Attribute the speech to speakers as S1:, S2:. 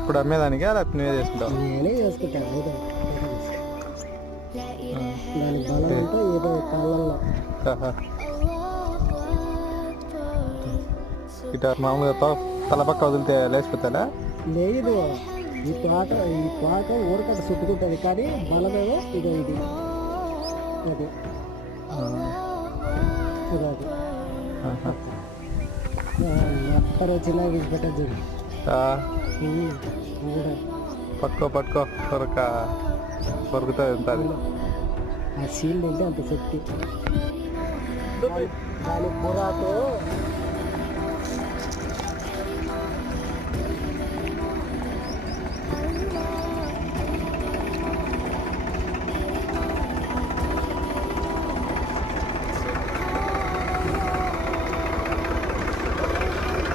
S1: ఇప్పుడు అమ్మేదానికా లేకపోతే నువ్వే చేసుకుంటావు?
S2: నేనే చేసుకుంటాను ఇదే దాని బలం అంటే ఏదో కాళ్ళల్లో.
S1: ఇట్లా మామూలుగా తో- తల పక్క వదిలితే లేచిపోతాడా?
S2: లేదు. ఈ తోట ఈ తోట ఊరకట్ట చుట్టుకుంటుంది కానీ బలమేమో ఇదో ఇది. అది. ఇదో అది.
S1: ఆహా.
S2: ఎక్కడ వచ్చినా విడిచిపెట్టదు చూడు
S1: ఆ,
S2: ఉమ్, కూడా
S1: పట్టుకో పట్టుకో కొరక కొరుకుతుంది ఎంత
S2: ఆ సీల్ అంటే అంత శక్తి బురాతో